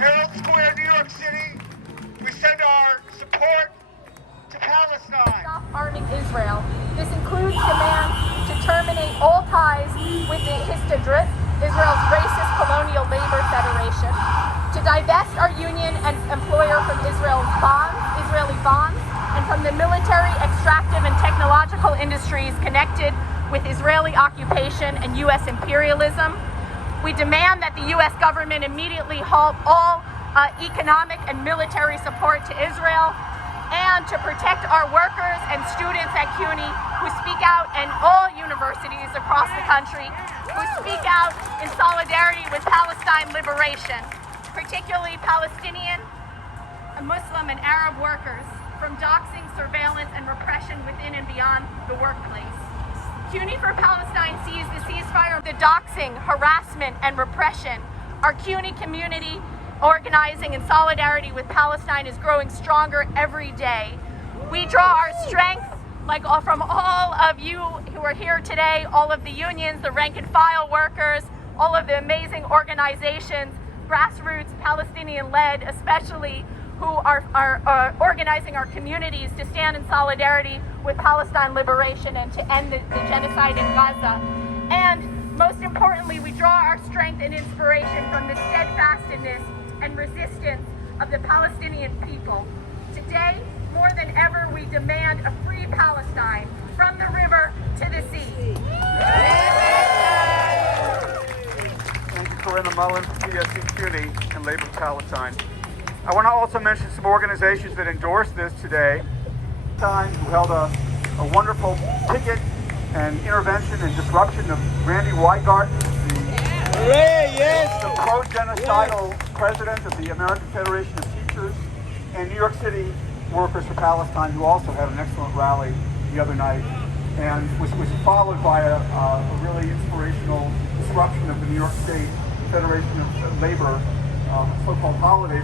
Herald Square, New York City, we send our support to Palestine. Stop arming Israel. This includes demands to terminate all ties with the Histadrut, Israel's racist colonial labor federation, to divest our union and employer from Israeli bonds, and from the military, extractive, and technological industries connected with Israeli occupation and U.S. imperialism. We demand that the U.S. government immediately halt all economic and military support to Israel, and to protect our workers and students at CUNY who speak out, and all universities across the country who speak out in solidarity with Palestine liberation, particularly Palestinian, Muslim, and Arab workers from doxing, surveillance, and repression within and beyond the workplace. CUNY for Palestine sees the ceasefire of the doxing, harassment, and repression. Our CUNY community organizing in solidarity with Palestine is growing stronger every day. We draw our strength from all of you who are here today, all of the unions, the rank and file workers, all of the amazing organizations, grassroots, Palestinian-led especially, who are organizing our communities to stand in solidarity with Palestine liberation and to end the genocide in Gaza. And most importantly, we draw our strength and inspiration from the steadfastness and resistance of the Palestinian people. Today, more than ever, we demand a free Palestine from the river to the sea. Thank you, Corinna Mullen from PSC CUNY and Labor Palestine. I want to also mention some organizations that endorsed this today. Who held a wonderful picket and intervention and disruption of Randy Weingarten, the pro-genocidal president of the American Federation of Teachers, and New York City Workers for Palestine, who also had an excellent rally the other night, and was followed by a really inspirational disruption of the New York State Federation of Labor, so-called holiday.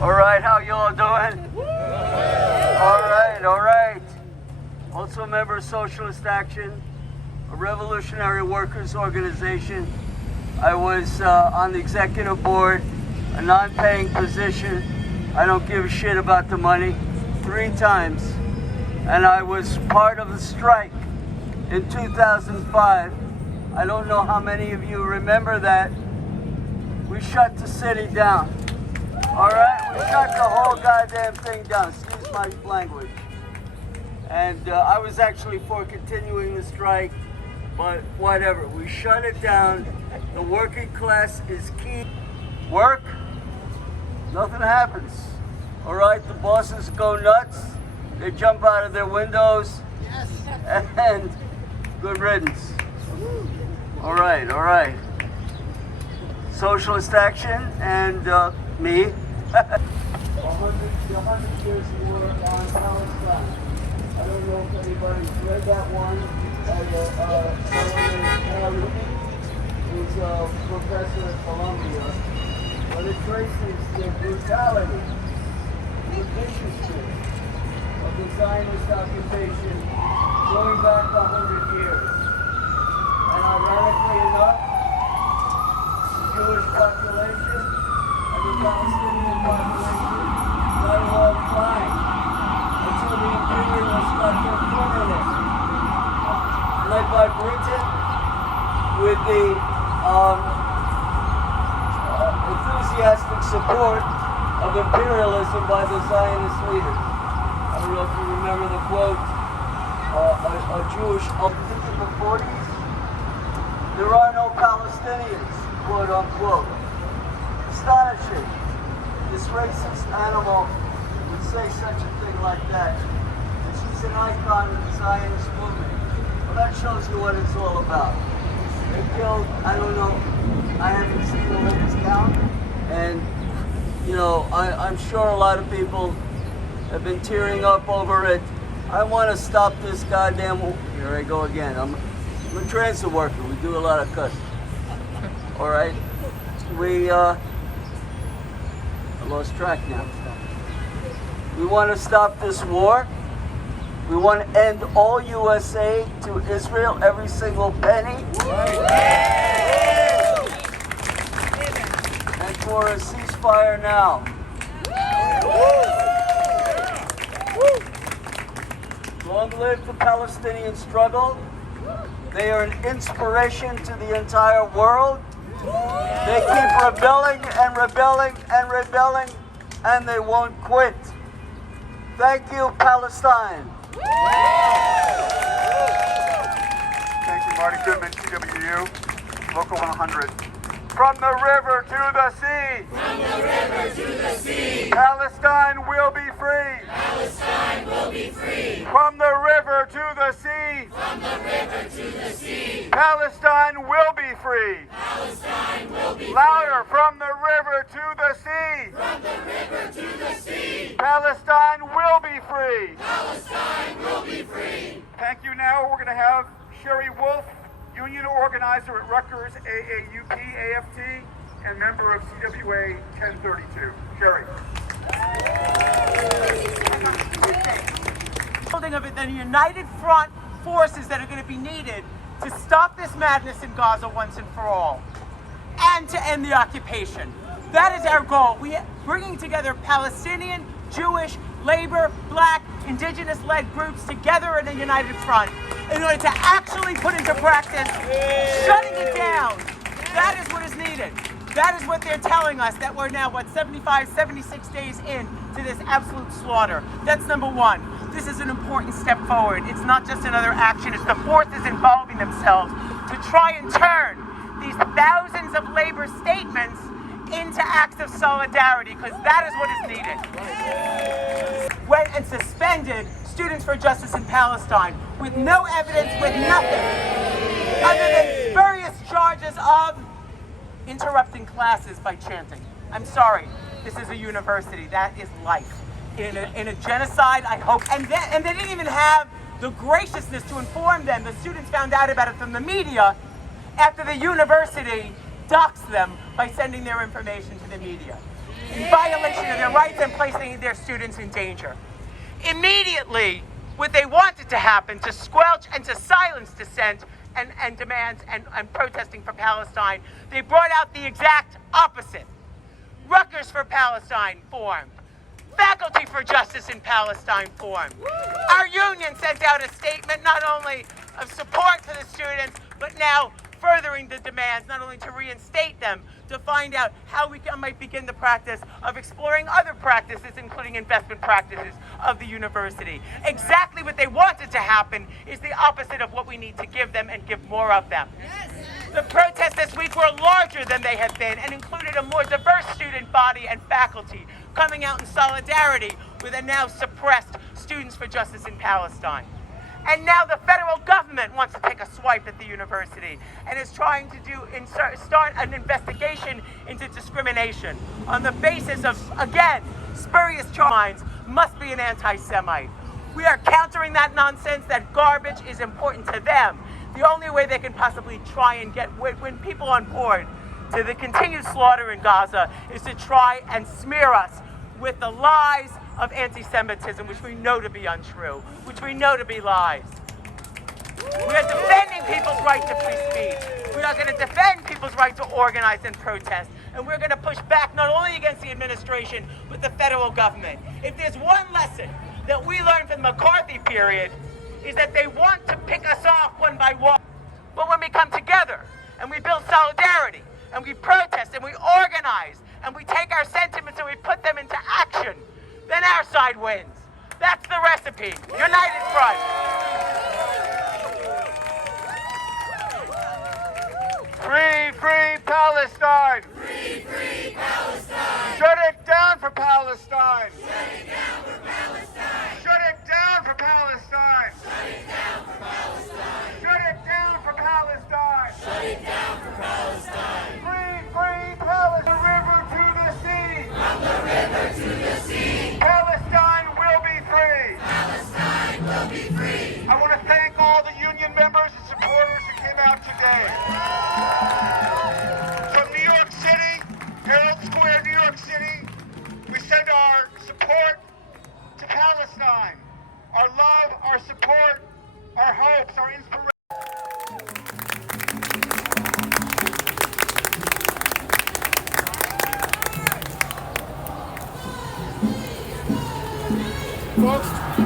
All right, how you all doing? All right. Also a member of Socialist Action, a revolutionary workers organization. I was on the executive board, a non-paying position. I don't give a shit about the money, 3 times. And I was part of the strike in 2005. I don't know how many of you remember that. We shut the city down. All right, we shut the whole goddamn thing down, excuse my language. And I was actually for continuing the strike, but whatever, we shut it down. The working class is key. Work, nothing happens. All right, the bosses go nuts. They jump out of their windows. Yes. And good riddance. All right. Socialist Action and me. 100 years war on Palestine. I don't know if anybody's read that one by Herald, who's a professor at Columbia, but it traces the brutality, the viciousness of the Zionist occupation going back 100 years. And ironically enough, the Jewish population and the Palestinian population got along fine until the imperialists got their foot in it. Led by Britain with the enthusiastic support of imperialism by the Zionist leaders. I don't know if you remember the quote, a Jewish in the 40s. There are no Palestinians, quote unquote. Astonishing. This racist animal would say such a thing like that. And she's an icon of the Zionist movement. Well, that shows you what it's all about. They killed, I don't know, I haven't seen the latest count. And, you know, I'm sure a lot of people have been tearing up over it. I want to stop this goddamn, here I go again. I'm a transit worker. We do a lot of cussing. All right? I lost track now. We want to stop this war. We want to end all U.S. aid to Israel, every single penny. And for a ceasefire now. Long live the Palestinian struggle. They are an inspiration to the entire world. They keep rebelling and rebelling and rebelling, and they won't quit. Thank you, Palestine. Thank you, Marty Goodman, TWU, Local 100. From the river to the sea. From the river to the sea. Palestine will be free. Palestine will be free. From the river to the sea. From the river to the sea. Palestine will be free. Palestine will be free. Louder, from the river to the sea. From the river to the sea. Palestine will be free. Palestine will be free. Thank you. Now we're going to have Sherry Wolf, union organizer at Rutgers AAUP AFT and member of CWA 1032. Sherry. Building of it, the united front forces that are going to be needed to stop this madness in Gaza once and for all, and to end the occupation. That is our goal. We are bringing together Palestinian, Jewish, labor, black, indigenous-led groups together in a united front in order to actually put into practice shutting it down. That is what is needed. That is what they're telling us, that we're now, 75, 76 days in to this absolute slaughter. That's number one. This is an important step forward. It's not just another action, it's the forces involving themselves to try and turn these thousands of labor statements into acts of solidarity, because that is what is needed. Went and suspended Students for Justice in Palestine with no evidence, with nothing, other than spurious charges of interrupting classes by chanting. I'm sorry, this is a university. That is life. In a genocide, I hope. And they didn't even have the graciousness to inform them. The students found out about it from the media after the university doxed them by sending their information to the media, in violation of their rights and placing their students in danger. Immediately, what they wanted to happen, to squelch and to silence dissent and demands and protesting for Palestine, they brought out the exact opposite. Rutgers for Palestine formed. Faculty for Justice in Palestine formed. Our union sent out a statement not only of support for the students, but now furthering the demands, not only to reinstate them, to find out how we might begin the practice of exploring other practices, including investment practices of the university. Exactly what they wanted to happen is the opposite of what we need to give them and give more of them. Yes. The protests this week were larger than they have been and included a more diverse student body and faculty coming out in solidarity with the now suppressed Students for Justice in Palestine. And now the federal government wants to take a swipe at the university and is trying to start an investigation into discrimination on the basis of, again, spurious charges. Must be an anti-Semite. We are countering that nonsense. That garbage is important to them. The only way they can possibly try and win people on board to the continued slaughter in Gaza is to try and smear us with the lies of anti-Semitism, which we know to be untrue, which we know to be lies. We are defending people's right to free speech. We are going to defend people's right to organize and protest. And we're going to push back not only against the administration, but the federal government. If there's one lesson that we learned from the McCarthy period, is that they want to pick us off one by one. But when we come together and we build solidarity and we protest and we organize and we take our sentiments and we put them into action, then our side wins. That's the recipe. United front. Free, free Palestine! Free, free Palestine! Shut it down for Palestine! Shut it down for Palestine! Shut it down for Palestine! Shut it down for Palestine! Shut it down for Palestine! Shut it down for Palestine! Free, free Palestine! From the river to the sea! From the river to the sea! Palestine will be free! Palestine will be free! I want to thank all the union members and supporters who came out today. From New York City, Herald Square, New York City, send our support to Palestine. Our love, our support, our hopes, our inspiration. Folks,